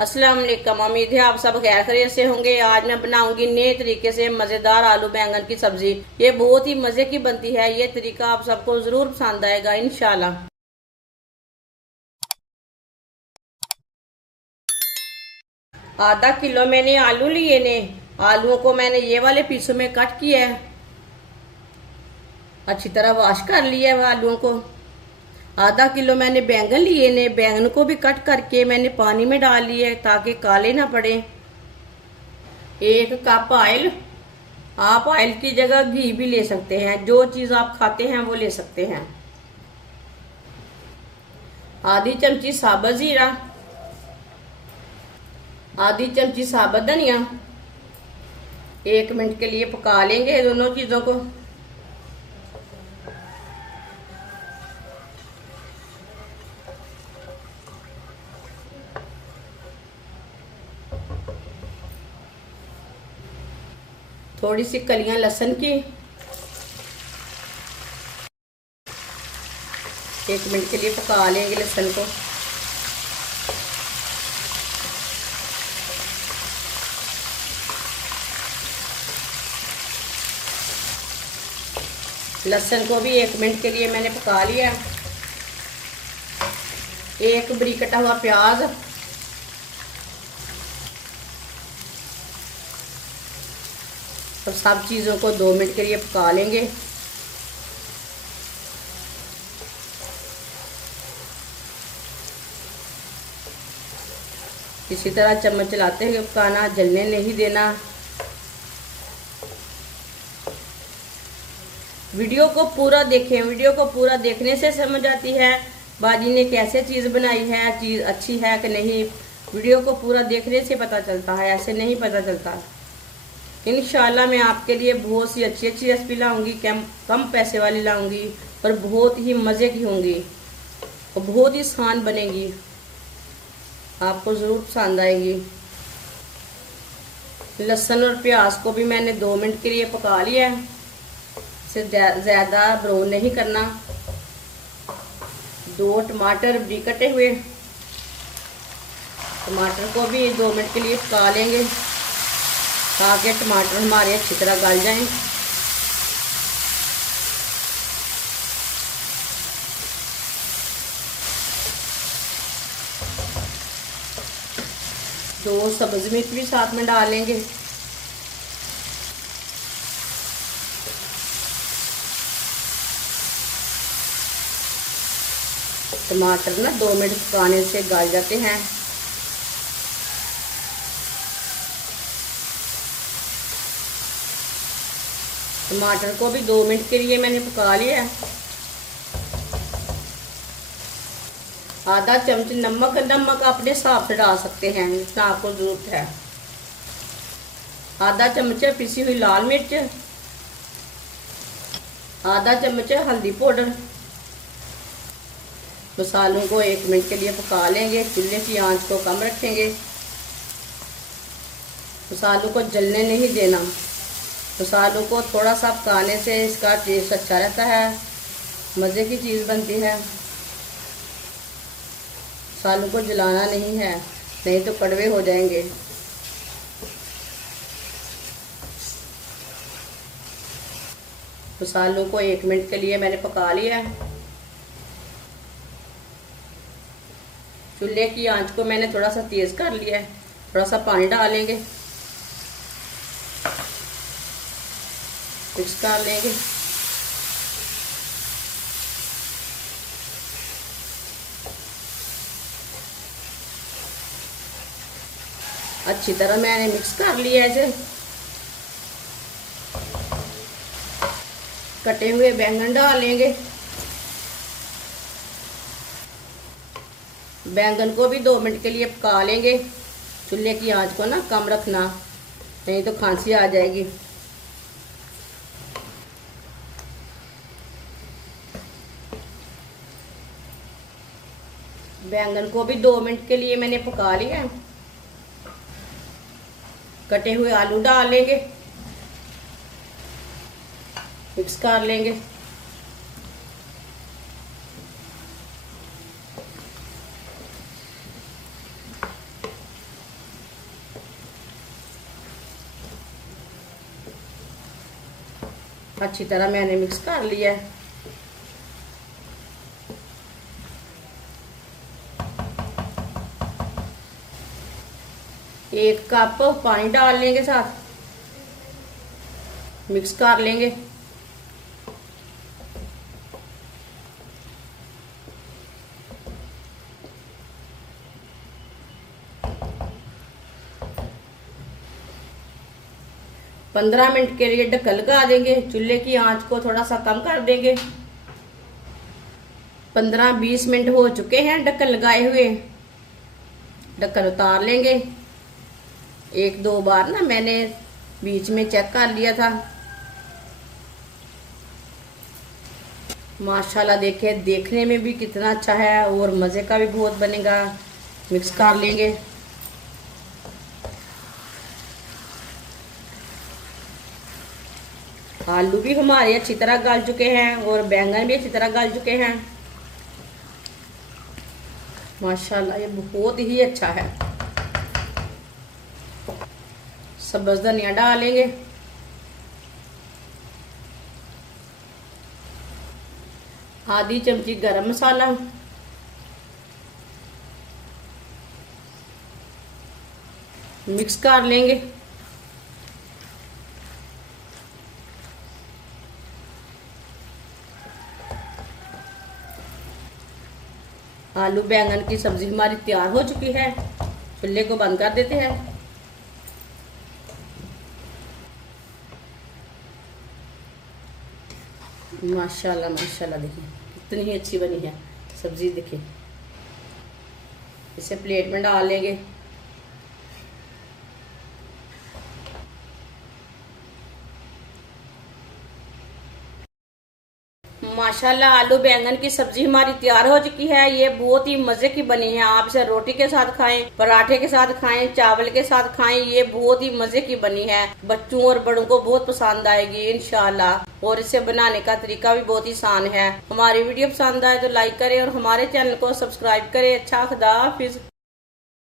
अस्सलाम वालेकुम। उम्मीद है आप सब खैर खैरियत से होंगे। आज मैं बनाऊंगी नए तरीके से मज़ेदार आलू बैंगन की सब्जी। ये बहुत ही मज़े की बनती है। ये तरीका आप सबको ज़रूर पसंद आएगा इंशाल्लाह। आधा किलो मैंने आलू लिए ने। आलूओं को मैंने ये वाले पीसों में कट किया है। अच्छी तरह वॉश कर लिया है आलूओं को। आधा किलो मैंने बैंगन लिए ने। बैंगन को भी कट करके मैंने पानी में डाल लिया है ताकि काले ना पड़े। 1 कप ऑयल। आप ऑयल की जगह घी भी ले सकते हैं। जो चीज आप खाते हैं वो ले सकते हैं। आधी चमची साबुत जीरा। आधी चमची साबुत धनिया। 1 मिनट के लिए पका लेंगे दोनों चीजों को। थोड़ी सी कलियां लहसुन की। 1 मिनट के लिए पका लेंगे लहसुन को। लहसुन को भी 1 मिनट के लिए मैंने पका लिया। एक बारीक कटा हुआ प्याज। और सब चीज़ों को 2 मिनट के लिए पका लेंगे। इसी तरह चम्मच चलाते हुए पकाना, जलने नहीं देना। वीडियो को पूरा देखें। वीडियो को पूरा देखने से समझ आती है बाजी ने कैसे चीज़ बनाई है, चीज़ अच्छी है कि नहीं। वीडियो को पूरा देखने से पता चलता है, ऐसे नहीं पता चलता। इंशाल्लाह मैं आपके लिए बहुत सी अच्छी अच्छी रेसिपी लाऊंगी। कम पैसे वाली लाऊंगी और बहुत ही मज़े की होंगी और बहुत ही आसान बनेगी। आपको ज़रूर पसंद आएगी। लहसुन और प्याज को भी मैंने 2 मिनट के लिए पका लिया है। इसे ज़्यादा ब्राउन नहीं करना। 2 टमाटर भी कटे हुए। टमाटर को भी 2 मिनट के लिए पका लेंगे ताकि टमाटर हमारे अच्छी तरह गल जाएं। दो सब्ज़ मिर्च भी साथ में डालेंगे। टमाटर ना 2 मिनट पकाने से गल जाते हैं। टमाटर को भी 2 मिनट के लिए मैंने पका लिया है। आधा चम्मच नमक। नमक अपने हिसाब से डाल सकते हैं जितना आपको जरूरत है। आधा चम्मच पिसी हुई लाल मिर्च। आधा चम्मच हल्दी पाउडर। मसालों को 1 मिनट के लिए पका लेंगे। चूल्हे की आंच को कम रखेंगे। मसालों को जलने नहीं देना। मसालों को थोड़ा सा पकाने से इसका टेस्ट अच्छा रहता है, मज़े की चीज़ बनती है। मसालों को जलाना नहीं है, नहीं तो कड़वे हो जाएंगे। मसालों को 1 मिनट के लिए मैंने पका लिया है। चूल्हे की आंच को मैंने थोड़ा सा तेज़ कर लिया है। थोड़ा सा पानी डालेंगे, मिक्स कर लेंगे। अच्छी तरह मैंने मिक्स कर लिया है। इसे कटे हुए बैंगन डालेंगे। बैंगन को भी 2 मिनट के लिए पका लेंगे। चूल्हे की आंच को ना कम रखना, नहीं तो खांसी आ जाएगी। बैंगन को भी 2 मिनट के लिए मैंने पका लिया। कटे हुए आलू डालेंगे, मिक्स कर लेंगे। अच्छी तरह मैंने मिक्स कर लिया है। एक कप पानी डाल लेंगे, साथ मिक्स कर लेंगे। पंद्रह मिनट के लिए ढक्कन लगा देंगे। चूल्हे की आंच को थोड़ा सा कम कर देंगे। 15-20 मिनट हो चुके हैं ढक्कन लगाए हुए। ढक्कन उतार लेंगे। एक दो बार ना मैंने बीच में चेक कर लिया था। माशाल्लाह देखिए, देखने में भी कितना अच्छा है और मज़े का भी बहुत बनेगा। मिक्स कर लेंगे। आलू भी हमारे अच्छी तरह गल चुके हैं और बैंगन भी अच्छी तरह गल चुके हैं। माशाल्लाह ये बहुत ही अच्छा है। सब्ज़ धनिया डालेंगे। आधी चमची गरम मसाला, मिक्स कर लेंगे। आलू बैंगन की सब्जी हमारी तैयार हो चुकी है। चूल्हे को बंद कर देते हैं। माशाल्लाह माशाल्लाह देखिए कितनी ही अच्छी बनी है सब्जी। देखिए इसे प्लेट में डाल लेंगे। माशाल्लाह आलू बैंगन की सब्जी हमारी तैयार हो चुकी है। ये बहुत ही मजे की बनी है। आप इसे रोटी के साथ खाएं, पराठे के साथ खाएं, चावल के साथ खाएं। ये बहुत ही मजे की बनी है। बच्चों और बड़ों को बहुत पसंद आएगी इंशाल्लाह। और इसे बनाने का तरीका भी बहुत ही आसान है। हमारी वीडियो पसंद आए तो लाइक करें और हमारे चैनल को सब्सक्राइब करें। अच्छा, खुदा हाफिज।